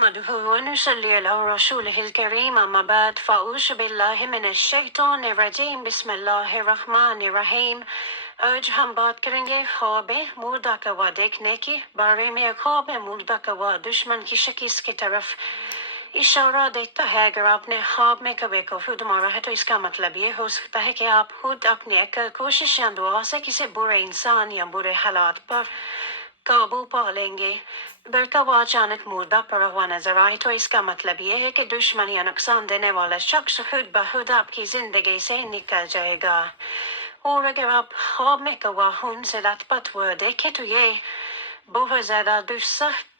نحمده ونصلي على رسوله الكريم أما بعد فأعوذ بالله من الشیطان الرجیم بسم اللہ الرحمن الرحیم. آج ہم بات کریں گے خواب مردہ کا دیکھنے کے بارے میں. خواب مردہ کا دشمن کی شکست کی طرف اشارہ دیتا ہے. اگر آپ نے خواب میں کبھی کو خود مارا ہے تو اس کا مطلب یہ ہو سکتا ہے کہ آپ خود اپنے کوشش یا دعا سے کسی برے انسان یا برے حالات پر قابو پا لیں گے. اگر وہ اچانک مردہ پڑا ہوا نظر آئے تو اس کا مطلب یہ ہے کہ دشمن یا نقصان دینے والا شخص خود بخود آپ کی زندگی سے نکل جائے گا. اور اگر آپ خواب میں خون سے لت پت ہوا دیکھے تو یہ بہت زیادہ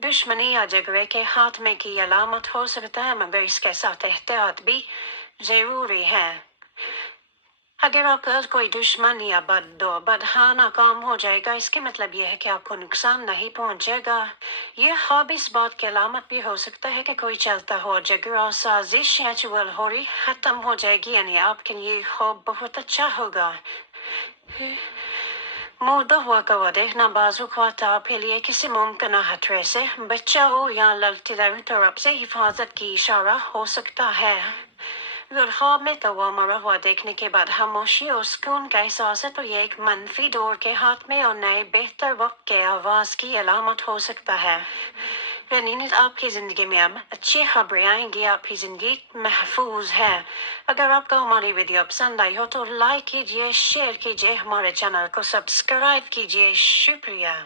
دشمنی یا جھگڑے کے ہاتھ میں کی علامت ہو سکتا ہے، مگر اس کے ساتھ احتیاط بھی ضروری ہے. اگر آپ کا کوئی دشمن یا بدہا ناکام ہو جائے گا، اس کے مطلب یہ ہے کہ آپ کو نقصان نہیں پہنچے گا. یہ خواب اس بات کی علامت بھی ہو سکتا ہے کہ کوئی چلتا ہوا جھگڑا سازش یا چغل خوری ختم ہو جائے گی، یعنی آپ کے لیے خواب بہت اچھا ہوگا. مردہ ہوا کو دیکھنا بعض اوقات آپ کے لیے کسی ممکنہ خطرے سے بچاؤ یا لڑتی طرف سے حفاظت کی اشارہ ہو سکتا ہے. اگر خواب میں مرا ہوا دیکھنے کے بعد خاموشی اور سکون کا احساس ہے تو یہ ایک منفی دور کے ہاتھ میں اور نئے بہتر وقت کے آغاز کی علامت ہو سکتا ہے. یعنی آپ کی زندگی میں اب اچھی خبریں آئیں گی، آپ کی زندگی محفوظ ہے. اگر آپ کو ہماری ویڈیو پسند آئی ہو تو لائک کیجیے، شیئر کیجیے، ہمارے چینل کو سبسکرائب کیجیے. شکریہ.